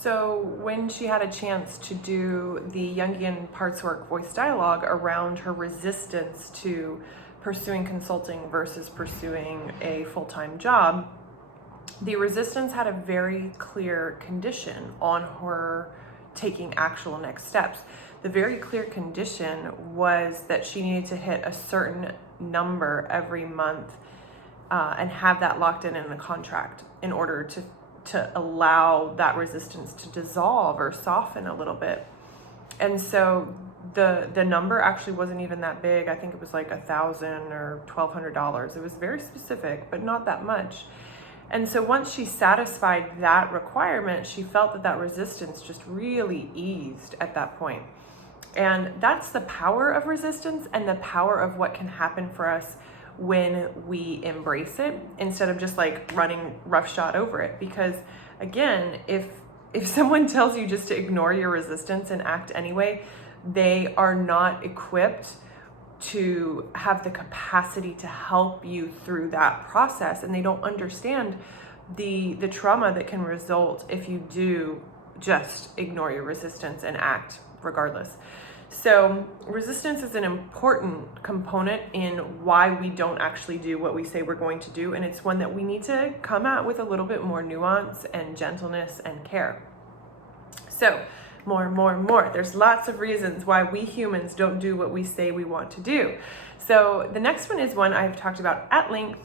So when she had a chance to do the Jungian parts work voice dialogue around her resistance to pursuing consulting versus pursuing a full-time job, the resistance had a very clear condition on her taking actual next steps. The very clear condition was that she needed to hit a certain number every month and have that locked in the contract in order to allow that resistance to dissolve or soften a little bit. And so the number actually wasn't even that big. I think it was like $1,000 or $1,200. It was very specific, but not that much. And so once she satisfied that requirement, she felt that that resistance just really eased at that point. And that's the power of resistance and the power of what can happen for us when we embrace it instead of just like running roughshod over it. Because again, if someone tells you just to ignore your resistance and act anyway, they are not equipped to have the capacity to help you through that process, and they don't understand the trauma that can result if you do just ignore your resistance and act regardless. So resistance is an important component in why we don't actually do what we say we're going to do, and it's one that we need to come at with a little bit more nuance and gentleness and care. So more. There's lots of reasons why we humans don't do what we say we want to do. So the next one is one I've talked about at length,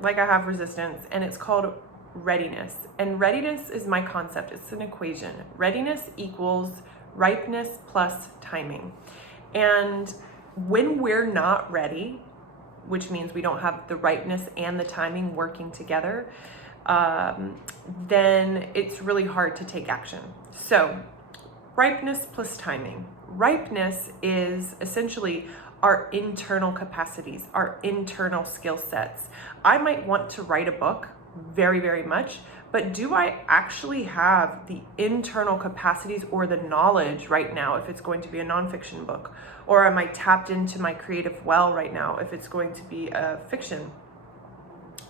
like I have resistance, and it's called readiness. And readiness is my concept. It's an equation. Readiness equals ripeness plus timing. And when we're not ready, which means we don't have the ripeness and the timing working together, then it's really hard to take action. So ripeness plus timing. Ripeness is essentially our internal capacities, our internal skill sets. I might want to write a book very, very much, but do I actually have the internal capacities or the knowledge right now if it's going to be a nonfiction book? Or am I tapped into my creative well right now if it's going to be a fiction?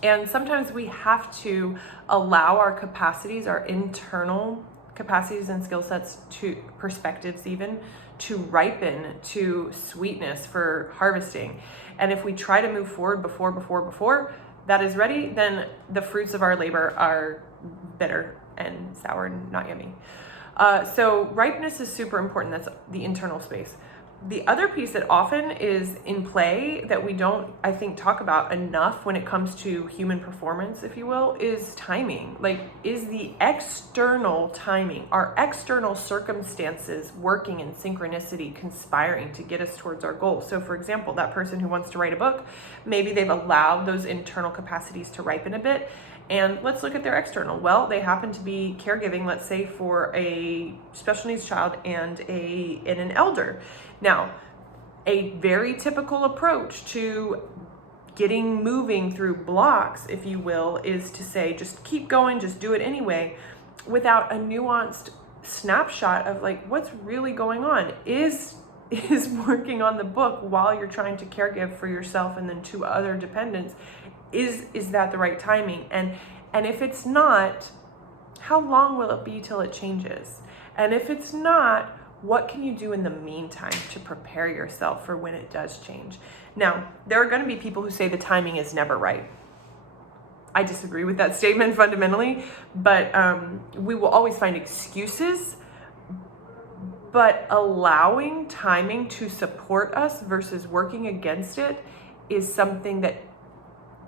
And sometimes we have to allow our capacities, our internal capacities and skill sets, to perspectives even, to ripen to sweetness for harvesting. And if we try to move forward before that is ready, then the fruits of our labor are bitter and sour and not yummy. So ripeness is super important. That's the internal space. The other piece that often is in play that we don't, I think, talk about enough when it comes to human performance, if you will, is timing. Like, is the external timing, our external circumstances working in synchronicity, conspiring to get us towards our goal? So for example, that person who wants to write a book, maybe they've allowed those internal capacities to ripen a bit. And let's look at their external. Well, they happen to be caregiving, let's say, for a special needs child and an elder. Now, a very typical approach to getting moving through blocks, if you will, is to say, just keep going, just do it anyway, without a nuanced snapshot of like, what's really going on? Is working on the book while you're trying to caregive for yourself and then 2 other dependents, is that the right timing? And if it's not, how long will it be till it changes? And if it's not, what can you do in the meantime to prepare yourself for when it does change? Now, there are going to be people who say the timing is never right. I disagree with that statement fundamentally, but we will always find excuses. But allowing timing to support us versus working against it is something that,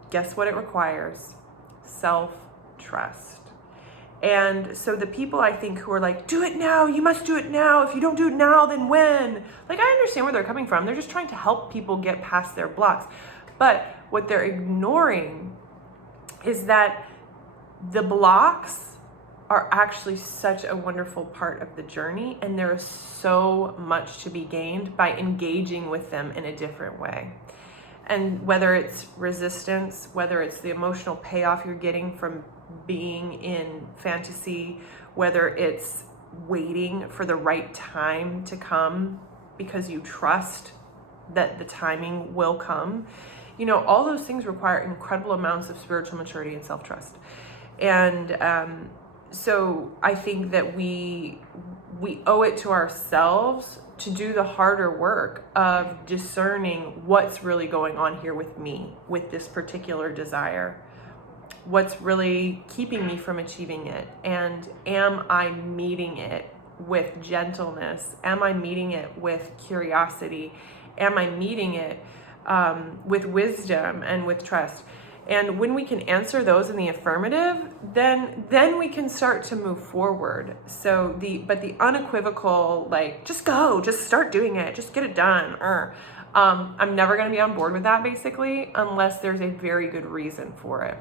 guess what it requires? Self-trust. And so the people, I think, who are like, do it now, you must do it now. If you don't do it now, then when? Like, I understand where they're coming from. They're just trying to help people get past their blocks. But what they're ignoring is that the blocks are actually such a wonderful part of the journey, and there is so much to be gained by engaging with them in a different way. And whether it's resistance, whether it's the emotional payoff you're getting from being in fantasy, whether it's waiting for the right time to come because you trust that the timing will come, you know, all those things require incredible amounts of spiritual maturity and self-trust. And So I think that we owe it to ourselves to do the harder work of discerning what's really going on here with me, with this particular desire. What's really keeping me from achieving it? And am I meeting it with gentleness? Am I meeting it with curiosity? Am I meeting it with wisdom and with trust? And when we can answer those in the affirmative, then we can start to move forward. So the unequivocal, like, just go, just start doing it, just get it done. I'm never going to be on board with that, basically, unless there's a very good reason for it.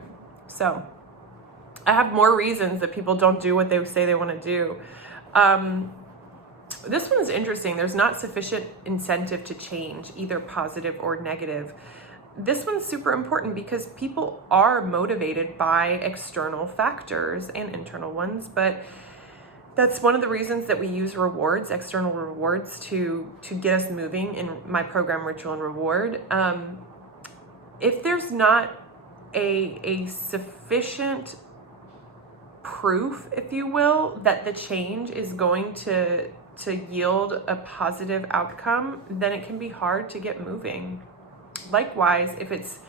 So I have more reasons that people don't do what they say they want to do. This one's interesting. There's not sufficient incentive to change, either positive or negative. This one's super important because people are motivated by external factors and internal ones, but that's one of the reasons that we use rewards, external rewards, to get us moving in my program, Ritual and Reward. If there's not a sufficient proof, if you will, that the change is going to yield a positive outcome, then it can be hard to get moving. Likewise, if it's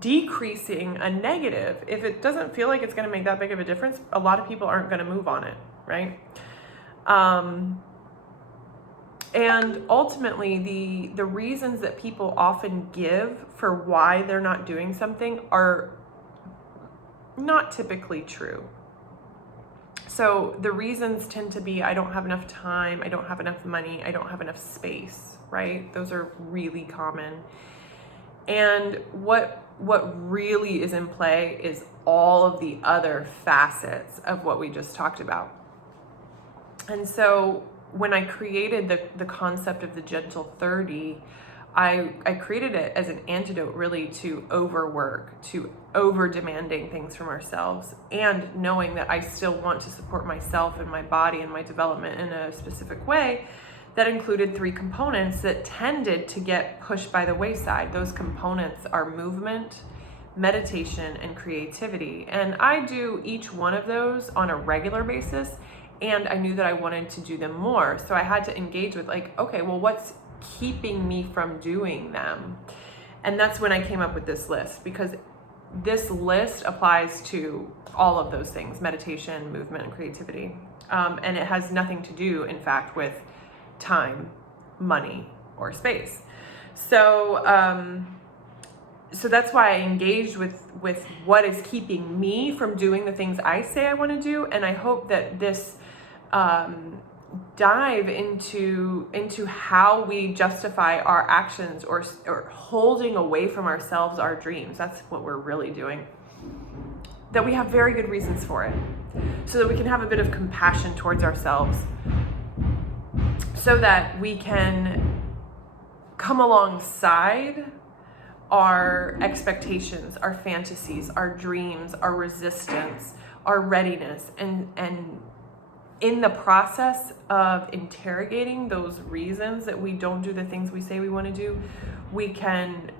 decreasing a negative, if it doesn't feel like it's going to make that big of a difference, a lot of people aren't going to move on it, right? And ultimately, the reasons that people often give for why they're not doing something are not typically true. So the reasons tend to be, I don't have enough time, I don't have enough money, I don't have enough space, right? Those are really common. And what really is in play is all of the other facets of what we just talked about. And so when I created the concept of the Gentle 30, I created it as an antidote really to overwork, to over demanding things from ourselves, and knowing that I still want to support myself and my body and my development in a specific way. That included 3 components that tended to get pushed by the wayside. Those components are movement, meditation, and creativity. And I do each one of those on a regular basis, and I knew that I wanted to do them more. So I had to engage with, like, okay, well, what's keeping me from doing them? And that's when I came up with this list, because this list applies to all of those things: meditation, movement, and creativity. And it has nothing to do, in fact, with time, money, or space. So so that's why I engaged with what is keeping me from doing the things I say I want to do. And I hope that this dive into how we justify our actions or holding away from ourselves our dreams, that's what we're really doing, that we have very good reasons for it, so that we can have a bit of compassion towards ourselves, so that we can come alongside our expectations, our fantasies, our dreams, our resistance, our readiness, and in the process of interrogating those reasons that we don't do the things we say we want to do, we can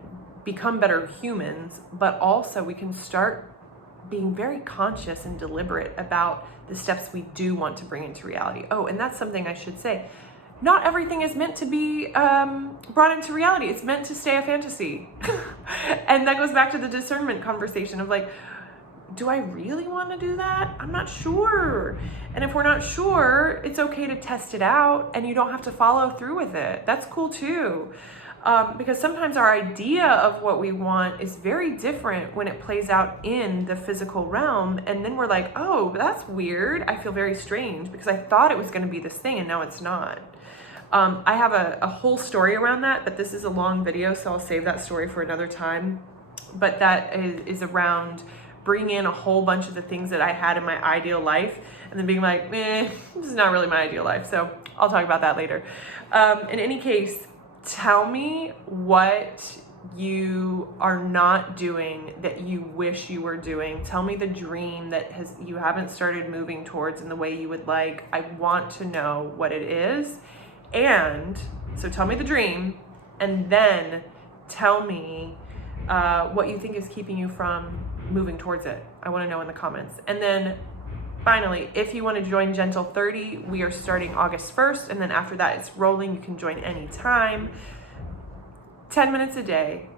become better humans, but also we can start being very conscious and deliberate about the steps we do want to bring into reality. Oh, and that's something I should say. Not everything is meant to be brought into reality. It's meant to stay a fantasy. And that goes back to the discernment conversation of, like, do I really want to do that? I'm not sure. And if we're not sure, it's okay to test it out, and you don't have to follow through with it. That's cool too. Because sometimes our idea of what we want is very different when it plays out in the physical realm. And then we're like, oh, that's weird. I feel very strange because I thought it was going to be this thing and now it's not. I have a whole story around that, but this is a long video, so I'll save that story for another time. But that is around bringing in a whole bunch of the things that I had in my ideal life and then being like, this is not really my ideal life. So I'll talk about that later. In any case, tell me what you are not doing that you wish you were doing. Tell me the dream that you haven't started moving towards in the way you would like. I want to know what it is. And so tell me the dream, and then tell me what you think is keeping you from moving towards it. I want to know in the comments. And then finally, if you want to join Gentle 30, we are starting August 1st, and then after that it's rolling. You can join anytime. 10 minutes a day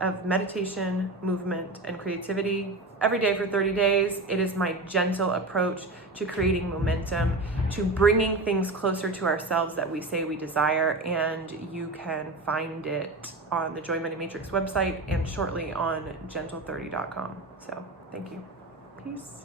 of meditation, movement, and creativity every day for 30 days. It is my gentle approach to creating momentum, to bringing things closer to ourselves that we say we desire, and you can find it on the Joy Money Matrix website and shortly on gentle30.com. So thank you. Peace.